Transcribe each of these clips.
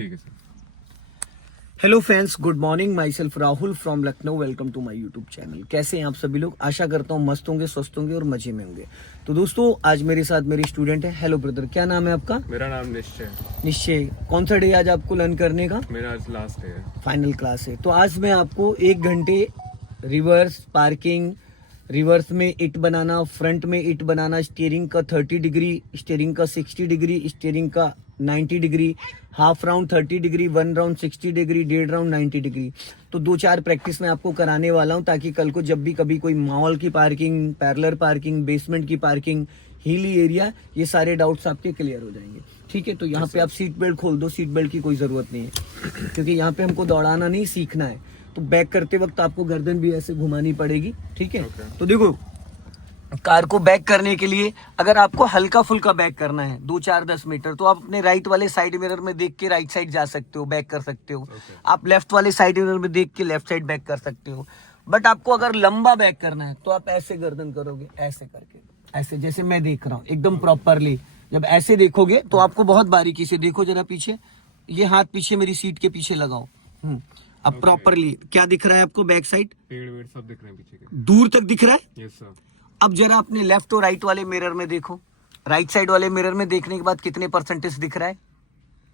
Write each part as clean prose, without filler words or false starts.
ठीक है sir. Hello friends, good morning. Myself Rahul from Lucknow. Welcome to my YouTube channel. कैसे हैं आप सभी लोग? आशा करता हूँ मस्त होंगे, स्वस्थ होंगे और मजे में होंगे। तो दोस्तों, आज मेरे साथ मेरी स्टूडेंट है। हेलो ब्रदर, क्या नाम है आपका? मेरा नाम निश्चय है। निश्चय। कौन सा डे आज आपको लर्न करने का? मेरा आज लास्ट डे है। फाइनल क्लास है। तो आज मैं आपको 1 घंटे रिवर्स पार्किंग, रिवर्स में इट बनाना, फ्रंट में इट बनाना, स्टीयरिंग का 30 डिग्री, स्टीयरिंग का 60 डिग्री, स्टीयरिंग का 90 degree, half round 30 degree, 1 round 60 degree, 1.5 round 90 degree. तो 2-4 प्रैक्टिस मैं आपको कराने वाला हूं, ताकि कल को जब भी कभी कोई मॉल की पार्किंग, पैरेलल पार्किंग, बेसमेंट की पार्किंग, हिली एरिया, ये सारे डाउट्स आपके क्लियर हो जाएंगे। ठीक है? तो यहाँ पे आप सीट बेल्ट खोल दो। सीट बेल्ट की कोई जरूरत नहीं है, क्योंकि यहाँ पे हमको दौड़ाना नहीं, सीखना है। तो बैक करते वक्त आपको गर्दन भी ऐसे घुमानी पड़ेगी। ठीक है? तो देखो, कार को बैक करने के लिए अगर आपको हल्का फुल्का बैक करना है 2-4-10 मीटर, तो आप अपने राइट वाले साइड मिरर में देख के राइट साइड जा सकते हो, बैक कर सकते हो। आप लेफ्ट वाले साइड मिरर में देख के लेफ्ट साइड बैक कर सकते हो। बट आपको अगर लंबा बैक करना है तो आप ऐसे गर्दन करोगे, ऐसे करके, ऐसे जैसे मैं देख रहा हूँ, एकदम प्रॉपरली। जब ऐसे देखोगे तो आपको बहुत बारीकी से देखो जरा पीछे, ये हाथ पीछे मेरी सीट के पीछे लगाओ। अब प्रॉपरली क्या दिख रहा है आपको? बैक साइड, पेड़ वेड़ सब दिख रहे हैं पीछे के। दूर तक दिख रहा है। Yes sir. अब जरा अपने लेफ्ट और राइट वाले मिरर में देखो। राइट साइड वाले मिरर में देखने के बाद कितने परसेंटेज दिख रहा है?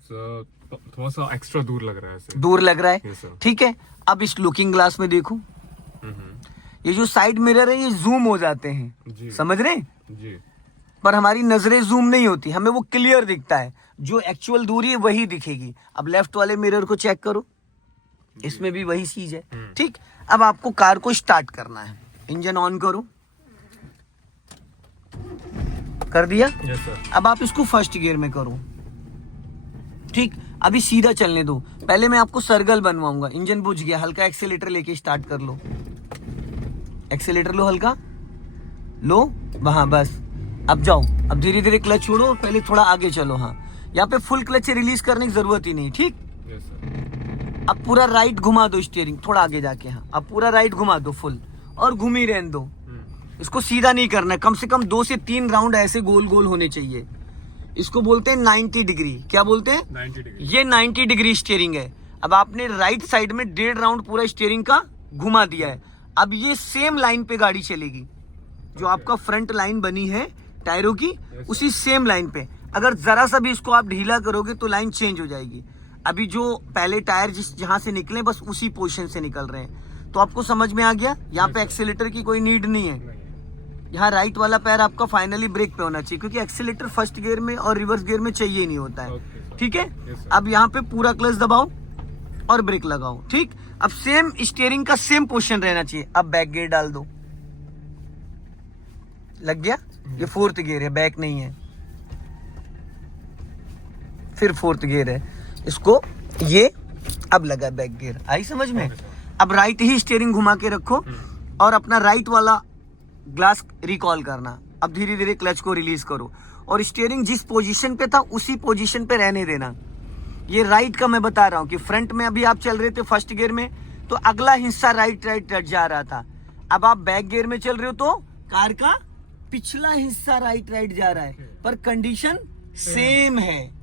सर थोड़ा सा एक्स्ट्रा दूर लग रहा है सर। दूर लग रहा है। Yes, sir. ठीक है। अब इस लुकिंग ग्लास में देखो, ये जो साइड मिरर है ये जूम हो जाते हैं, जी। समझ रहे हैं? जी। पर हमारी नजरें जूम नहीं होती, हमें वो क्लियर दिखता है। जो एक्चुअल दूरी है वही दिखेगी। अब लेफ्ट वाले मिरर को चेक करो, इसमें भी वही चीज है। ठीक। अब आपको कार को स्टार्ट करना है। इंजन ऑन करो। कर दिया? Yes sir. अब आप इसको फर्स्ट गियर में करो। ठीक। अभी सीधा चलने दो। पहले मैं आपको सर्कल बनवाऊंगा। इंजन बुझ गया, हल्का एक्सेलेटर लेके स्टार्ट कर लो। एक्सेलेटर लो, हल्का लो, वहां बस। अब जाओ। अब धीरे धीरे क्लच छोड़ो, पहले थोड़ा आगे चलो। हाँ, यहाँ पे फुल क्लच से रिलीज करने की जरूरत ही नहीं। ठीक। Yes sir. अब पूरा राइट घुमा दो स्टीयरिंग, थोड़ा आगे जाके। हाँ, अब पूरा राइट घुमा दो फुल, और घूम ही रहने दो। इसको सीधा नहीं करना है, कम से कम 2 से 3 राउंड ऐसे गोल गोल होने चाहिए। इसको बोलते हैं 90 डिग्री। क्या बोलते हैं? 90 डिग्री। ये 90 डिग्री स्टीयरिंग है। अब आपने राइट साइड में 1.5 राउंड पूरा स्टीयरिंग का घुमा दिया है। अब ये सेम लाइन पे गाड़ी चलेगी, जो आपका फ्रंट लाइन बनी है टायरों की, उसी सेम लाइन पे। अगर जरा सा भी इसको आप ढीला करोगे तो लाइन चेंज हो जाएगी। अभी जो पहले टायर जहां से निकले बस उसी पोजीशन से निकल रहे हैं। तो आपको समझ में आ गया? यहाँ पे एक्सीलेटर की कोई नीड नहीं है। यहाँ राइट वाला पैर आपका फाइनली ब्रेक पे होना चाहिए, क्योंकि एक्सीलेटर फर्स्ट गियर में और रिवर्स गियर में चाहिए नहीं होता है। ठीक है? अब यहाँ पे पूरा क्लच दबाओ और ब्रेक लगाओ। ठीक। अब सेम स्टीयरिंग का सेम पोजीशन रहना चाहिए। अब बैक गियर डाल दो। लग गया? ये 4th गियर है, बैक नहीं है। फिर 4th गियर है, इसको ये अब लगा बैक गियर। आई समझ में? अब राइट ही स्टीयरिंग घुमा के रखो और अपना राइट वाला ग्लास रिकॉल करना। अब धीरे धीरे क्लच को रिलीज करो और स्टीयरिंग जिस पोजीशन पे था उसी पोजीशन पे रहने देना। ये राइट का मैं बता रहा हूँ कि फ्रंट में अभी आप चल रहे थे फर्स्ट गियर में, तो अगला हिस्सा राइट राइट जा रहा था। अब आप बैक गियर में चल रहे हो तो कार का पिछला हिस्सा राइट राइट जा रहा है, पर कंडीशन सेम है।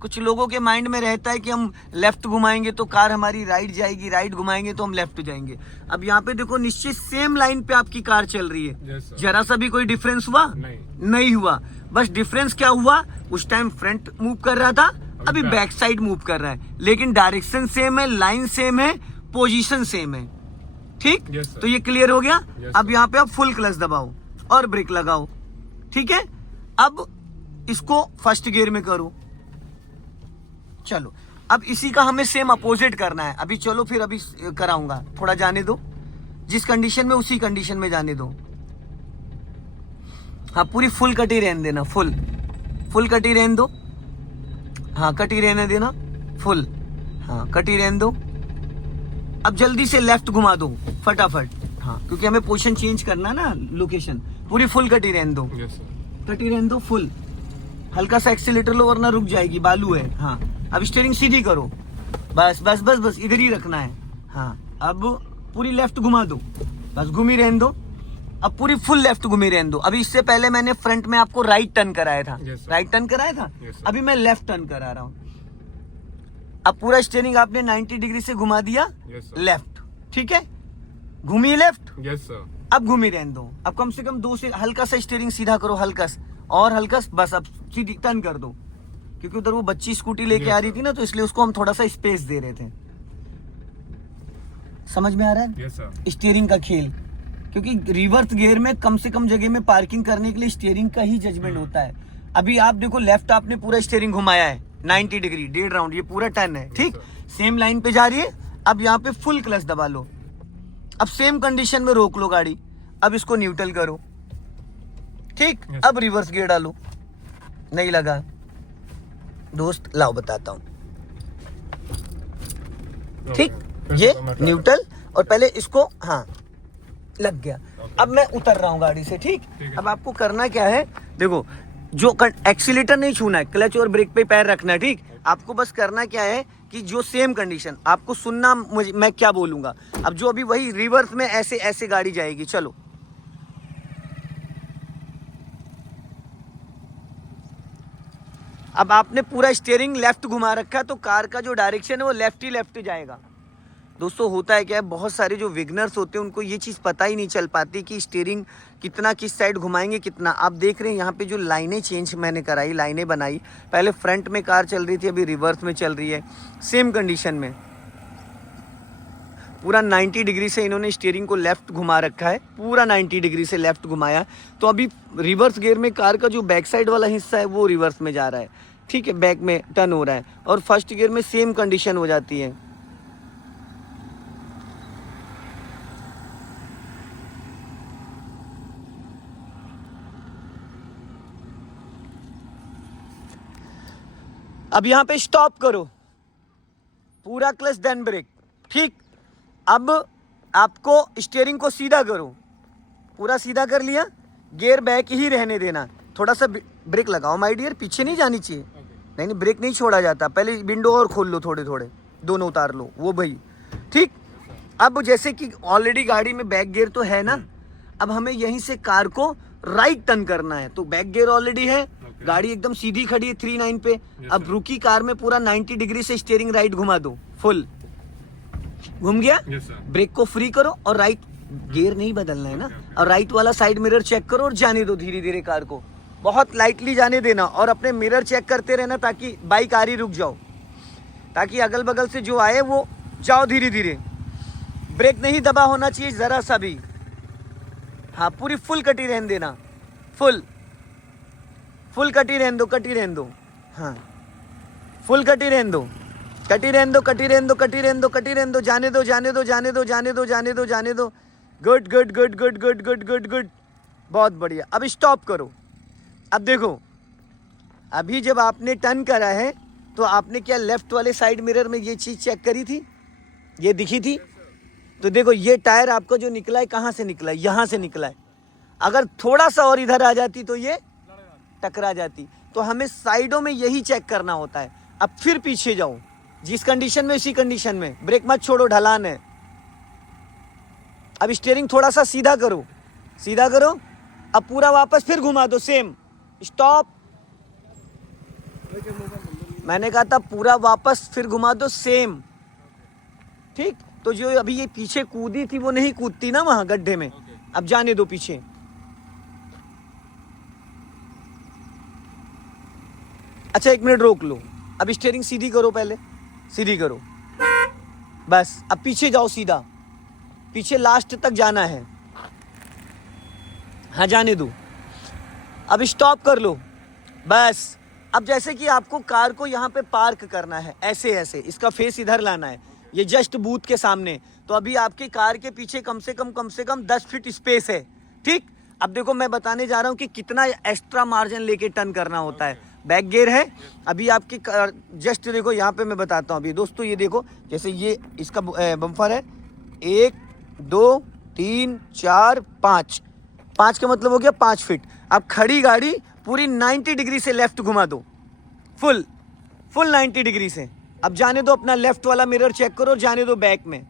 कुछ लोगों के माइंड में रहता है कि हम लेफ्ट घुमाएंगे तो कार हमारी राइट जाएगी, राइट घुमाएंगे तो हम लेफ्ट जाएंगे। अब यहाँ पे देखो, निश्चित सेम लाइन पे आपकी कार चल रही है। जरा सा भी कोई डिफरेंस हुआ? नहीं हुआ। बस डिफरेंस क्या हुआ? उस टाइम फ्रंट मूव कर रहा था, अभी बैक साइड मूव कर रहा है, लेकिन डायरेक्शन सेम है, लाइन सेम है, पोजीशन सेम है। ठीक। तो ये क्लियर हो गया? अब यहाँ पे आप फुल क्लच दबाओ और ब्रेक लगाओ। ठीक है। अब इसको फर्स्ट गियर में करो। चलो, अब इसी का हमें सेम अपोजिट करना है। अभी चलो, फिर अभी कराऊंगा, थोड़ा जाने दो। जिस कंडीशन में उसी कंडीशन में जाने दो। हाँ, पूरी फुल कटी रहने देना। फुल कटी रहने दो। हाँ, कटी रहने देना फुल। हाँ, कटी रहने दो। अब जल्दी से लेफ्ट घुमा दो फटाफट। हाँ, क्योंकि हमें पोजीशन चेंज करना ना, लोकेशन। पूरी फुल कटी रहने दो। कटी रहने दो फुल। हल्का सा एक्सीलेटर लो वरना रुक जाएगी, बालू है। हाँ, अब स्टीयरिंग सीधी करो। बस बस बस बस, इधर ही रखना है। हाँ, अब पूरी लेफ्ट घुमा दो, बस घूमी रहने दो। अब पूरी फुल लेफ्ट घूमी रहने दो। अभी इससे पहले मैंने फ्रंट में आपको राइट टर्न कराया था। राइट टर्न कराया था। अभी मैं लेफ्ट टर्न करा रहा हूँ। अब पूरा स्टीयरिंग आपने 90 डिग्री से घुमा दिया Yes, sir. लेफ्ट, ठीक है, घूमी लेफ्ट, Yes, sir. अब घूमी रहने दो। अब कम से कम 2 से हल्का सा स्टीयरिंग सीधा करो, हल्का सा और हल्का सा, बस अब सीधी टर्न कर दो, क्योंकि उधर वो बच्ची स्कूटी लेके Yes, आ रही थी ना, तो इसलिए उसको हम थोड़ा सा स्पेस दे रहे थे। समझ में आ रहा है Yes, sir. स्टीयरिंग का खेल? क्योंकि रिवर्स गियर में कम से कम जगह में पार्किंग करने के लिए स्टीयरिंग का ही जजमेंट होता है। अभी आप देखो लेफ्ट आपने पूरा स्टीयरिंग घुमाया है 90 डिग्री, 1.5 राउंड, ये पूरा टर्न है, ठीक, सेम लाइन पे जा रही है। अब यहाँ पे फुल क्लच दबा लो, अब सेम कंडीशन में रोक लो गाड़ी, अब इसको न्यूट्रल करो, ठीक, अब रिवर्स गियर डालो। नहीं लगा दोस्त, लाओ बताता हूँ, ठीक, ये न्यूट्रल, और पहले इसको, हाँ लग गया। अब मैं उतर रहा हूँ गाड़ी से, ठीक। अब आपको करना क्या है, देखो जो एक्सीलेटर नहीं छूना है, क्लच और ब्रेक पे पैर रखना है, ठीक। आपको बस करना क्या है कि जो सेम कंडीशन, आपको सुनना मैं क्या बोलूंगा। अब जो अभी वही रिवर्स में ऐसे ऐसे गाड़ी जाएगी, चलो अब आपने पूरा स्टीयरिंग लेफ्ट घुमा रखा है, तो कार का जो डायरेक्शन है वो लेफ्ट ही लेफ्ट जाएगा। दोस्तों होता है क्या है, बहुत सारे जो विगनर्स होते हैं उनको ये चीज़ पता ही नहीं चल पाती कि स्टीयरिंग कितना किस साइड घुमाएंगे कितना। आप देख रहे हैं यहाँ पे जो लाइनें चेंज मैंने कराई, लाइनें बनाई, पहले फ्रंट में कार चल रही थी, अभी रिवर्स में चल रही है, सेम कंडीशन में पूरा 90 डिग्री से इन्होंने स्टीयरिंग को लेफ्ट घुमा रखा है, पूरा 90 डिग्री से लेफ्ट घुमाया। तो अभी रिवर्स गियर में कार का जो बैक साइड वाला हिस्सा है वो रिवर्स में जा रहा है, ठीक है, बैक में टर्न हो रहा है, और फर्स्ट गियर में सेम कंडीशन हो जाती है। अब यहाँ पे स्टॉप करो, पूरा क्लच देन ब्रेक, ठीक। अब आपको स्टीयरिंग को सीधा करो, पूरा सीधा कर लिया, गियर बैक ही रहने देना, थोड़ा सा ब्रेक लगाओ माय डियर, पीछे नहीं जानी चाहिए। नहीं नहीं, ब्रेक नहीं छोड़ा जाता, पहले विंडो और खोल लो, थोड़े थोड़े दोनों उतार लो वो भाई, ठीक। अब जैसे कि ऑलरेडी गाड़ी में बैक गियर तो है ना, अब हमें यहीं से कार को राइट टर्न करना है, तो बैक गियर ऑलरेडी है, गाड़ी एकदम सीधी खड़ी है 39 पे। अब रुकी कार में, पूरा 90 डिग्री से स्टीयरिंग राइट घुमा दो, फुल घूम गया। ब्रेक को फ्री करो और राइट, गियर नहीं बदलना है ना, और राइट वाला साइड मिरर चेक करो और जाने दो धीरे धीरे कार को, बहुत लाइटली जाने देना, और अपने मिरर चेक करते रहना ताकि बाइक आ रही रुक जाओ, ताकि अगल बगल से जो आए वो जाओ धीरे धीरे। ब्रेक नहीं दबा होना चाहिए जरा सा भी, हाँ पूरी फुल कटी रहने देना, फुल कटी रहने दो, कटी रहने दो, हाँ फुल कटी रहने दो, कटी रहने दो, कटी रहने दो, कटी रहने दो, कटी रहने दो, जाने दो, जाने दो, जाने दो, जाने दो, जाने दो, जाने दो, good good good good good good good good, बहुत बढ़िया। अब स्टॉप करो। अब देखो, अभी जब आपने टर्न करा है तो आपने क्या लेफ्ट वाले साइड मिरर में ये चीज़ चेक करी थी, ये दिखी थी? तो देखो ये टायर आपका जो निकला है कहाँ से निकला है, यहाँ से निकला है। अगर थोड़ा सा और इधर आ जाती तो ये टकरा जाती। तो हमें साइडों में यही चेक करना होता है। अब फिर पीछे जाओ, जिस कंडीशन में उसी कंडीशन में, ब्रेक मत छोड़ो, ढलान है। अब स्टीयरिंग थोड़ा सा सीधा करो, सीधा करो, अब पूरा वापस फिर घुमा दो, सेम स्टॉप। मैंने कहा था पूरा वापस फिर घुमा दो, सेम, ठीक। तो जो अभी ये पीछे कूदी थी वो नहीं कूदती ना वहां गड्ढे में, अब जाने दो पीछे। अच्छा 1 मिनट रोक लो, अब स्टीयरिंग सीधी करो, पहले सीधी करो, बस। अब पीछे जाओ सीधा, पीछे लास्ट तक जाना है, हाँ जाने दो। अब स्टॉप कर लो, बस। अब जैसे कि आपको कार को यहाँ पे पार्क करना है, ऐसे ऐसे इसका फेस इधर लाना है, ये जस्ट बूथ के सामने। तो अभी आपकी कार के पीछे कम से कम 10 फीट स्पेस है, ठीक। अब देखो मैं बताने जा रहा हूँ कि कितना एक्स्ट्रा मार्जिन लेके टर्न करना होता है। बैक गियर है, अभी आपकी जस्ट देखो यहाँ पे मैं बताता हूँ। अभी दोस्तों ये देखो, जैसे ये इसका बम्फर है, 1 2 3 4 5 का मतलब हो गया 5 फीट। अब खड़ी गाड़ी पूरी 90 डिग्री से लेफ्ट घुमा दो, फुल 90 डिग्री से। अब जाने दो, अपना लेफ्ट वाला मिरर चेक करो, जाने दो बैक में,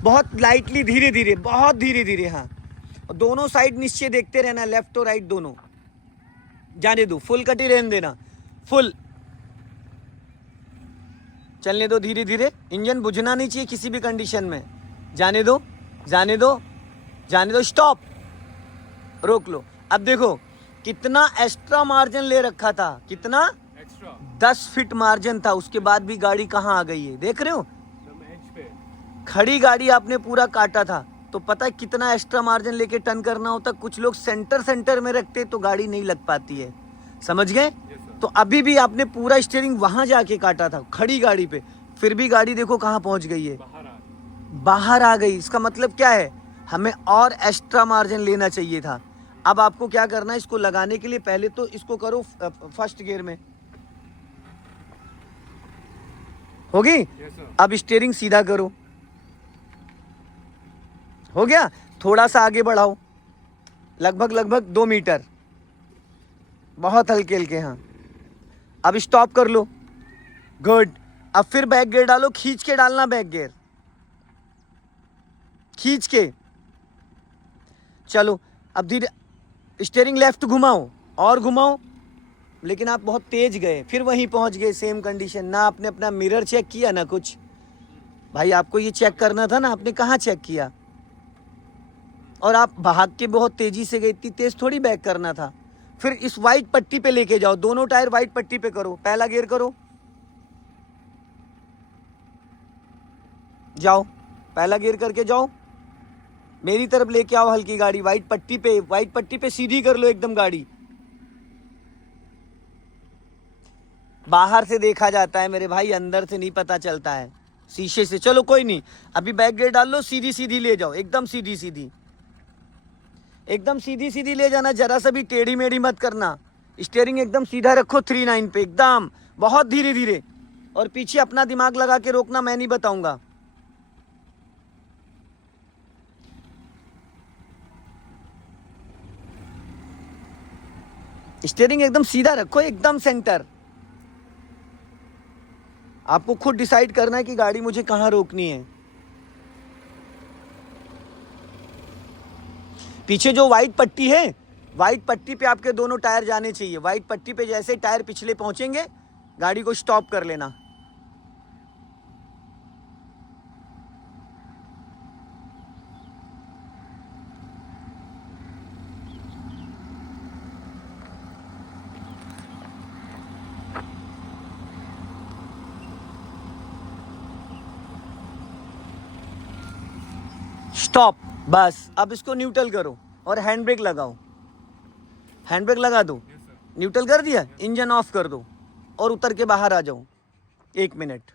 बहुत लाइटली, धीरे धीरे, बहुत धीरे धीरे, हाँ। और दोनों साइड निश्चय देखते रहना, लेफ्ट और राइट दोनों। जाने दो, फुल कटी रहने देना, फुल चलने दो धीरे धीरे, इंजन बुझना नहीं चाहिए किसी भी कंडीशन में। जाने दो, जाने दो, जाने दो, स्टॉप, रोक लो। अब देखो कितना एक्स्ट्रा मार्जिन ले रखा था, कितना एक्स्ट्रा 10 फीट मार्जिन था, उसके बाद भी गाड़ी कहाँ आ गई है, देख रहे हो। एज पे खड़ी गाड़ी आपने पूरा काटा था, तो पता है कितना एक्स्ट्रा मार्जिन लेके टर्न करना होता। कुछ लोग सेंटर में रखते तो गाड़ी नहीं लग पाती है, समझ गए। तो अभी भी आपने पूरा स्टीयरिंग वहां जाके काटा था खड़ी गाड़ी पे, फिर भी गाड़ी देखो कहाँ पहुंच गई है, बाहर आ गई। इसका मतलब क्या है, हमें और एक्स्ट्रा मार्जिन लेना चाहिए था। अब आपको क्या करना है, इसको लगाने के लिए पहले तो इसको करो फर्स्ट गियर में, होगी। अब स्टीयरिंग सीधा करो, हो गया। थोड़ा सा आगे बढ़ाओ, लगभग 2 मीटर, बहुत हल्के हल्के। हाँ, अब स्टॉप कर लो, गुड। अब फिर बैक गियर डालो, खींच के डालना बैक गियर, खींच के। चलो अब धीरे, स्टीयरिंग लेफ्ट घुमाओ और घुमाओ, लेकिन आप बहुत तेज गए, फिर वहीं पहुंच गए सेम कंडीशन। ना आपने अपना मिरर चेक किया ना कुछ। भाई आपको ये चेक करना था ना, आपने कहाँ चेक किया। और आप भाग के बहुत तेजी से गए, इतनी तेज थोड़ी बैक करना था। फिर इस वाइट पट्टी पे लेके जाओ, दोनों टायर वाइट पट्टी पे करो, पहला गियर करो, जाओ, पहला गियर करके जाओ, मेरी तरफ लेके आओ हल्की गाड़ी, वाइट पट्टी पे सीधी कर लो एकदम गाड़ी। बाहर से देखा जाता है मेरे भाई, अंदर से नहीं पता चलता है, शीशे से। चलो कोई नहीं, अभी बैक गियर डाल लो, सीधी सीधी ले जाओ, एकदम सीधी सीधी, एकदम सीधी सीधी ले जाना, जरा सा भी टेढ़ी मेढ़ी मत करना। स्टीयरिंग एकदम सीधा रखो 39 पे, एकदम बहुत धीरे धीरे। और पीछे अपना दिमाग लगा के रोकना, मैं नहीं बताऊंगा। स्टीयरिंग एकदम सीधा रखो, एकदम सेंटर। आपको खुद डिसाइड करना है कि गाड़ी मुझे कहां रोकनी है। पीछे जो वाइट पट्टी है, वाइट पट्टी पे आपके दोनों टायर जाने चाहिए। वाइट पट्टी पे जैसे टायर पिछले पहुंचेंगे, गाड़ी को स्टॉप कर लेना। स्टॉप, बस। अब इसको न्यूट्रल करो और हैंड ब्रेक लगाओ, हैंड ब्रेक लगा दो। न्यूट्रल कर दिया, इंजन ऑफ कर दो और उतर के बाहर आ जाओ, 1 मिनट।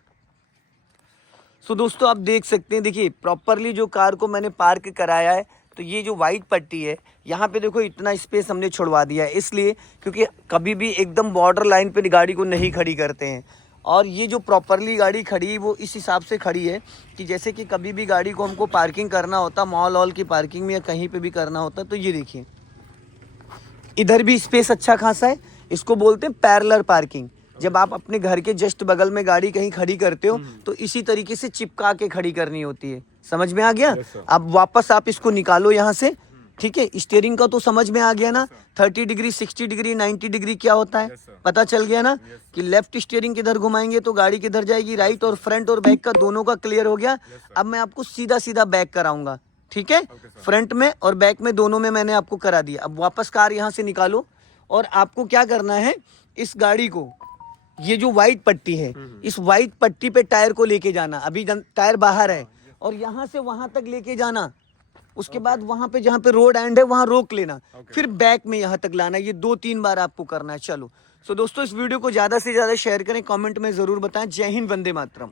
सो दोस्तों आप देख सकते हैं, देखिए प्रॉपरली जो कार को मैंने पार्क कराया है, तो ये जो वाइट पट्टी है यहाँ पे देखो, इतना स्पेस हमने छुड़वा दिया है, इसलिए क्योंकि कभी भी एकदम बॉर्डर लाइन पे गाड़ी को नहीं खड़ी करते हैं। और ये जो प्रॉपरली गाड़ी खड़ी, वो इस हिसाब से खड़ी है कि जैसे कि कभी भी गाड़ी को हमको पार्किंग करना होता, मॉल ऑल की पार्किंग में या कहीं पे भी करना होता, तो ये देखिए इधर भी स्पेस अच्छा खासा है। इसको बोलते हैं पैरेलल पार्किंग। जब आप अपने घर के जस्ट बगल में गाड़ी कहीं खड़ी करते हो, तो इसी तरीके से चिपका के खड़ी करनी होती है। समझ में आ गया। अब वापस आप इसको निकालो यहाँ से, ठीक है। स्टीयरिंग का तो समझ में आ गया ना, 30 डिग्री, 60 डिग्री, 90 डिग्री क्या होता है, पता चल गया ना कि लेफ्ट स्टीयरिंग किधर घुमाएंगे तो गाड़ी किधर जाएगी, राइट। और फ्रंट और बैक का दोनों का क्लियर हो गया। अब मैं आपको सीधा सीधा बैक कराऊंगा, ठीक है। फ्रंट में और बैक में दोनों में मैंने आपको करा दिया। अब वापस कार यहाँ से निकालो और आपको क्या करना है, इस गाड़ी को, ये जो व्हाइट पट्टी है, इस व्हाइट पट्टी पे टायर को लेके जाना। अभी टायर बाहर है और यहाँ से वहां तक लेके जाना। उसके बाद वहां पे जहाँ पे रोड एंड है वहां रोक लेना, फिर बैक में यहाँ तक लाना। ये 2-3 बार आपको करना है। चलो, सो दोस्तों इस वीडियो को ज्यादा से ज्यादा शेयर करें, कमेंट में जरूर बताएं। जय हिंद, वंदे मातरम।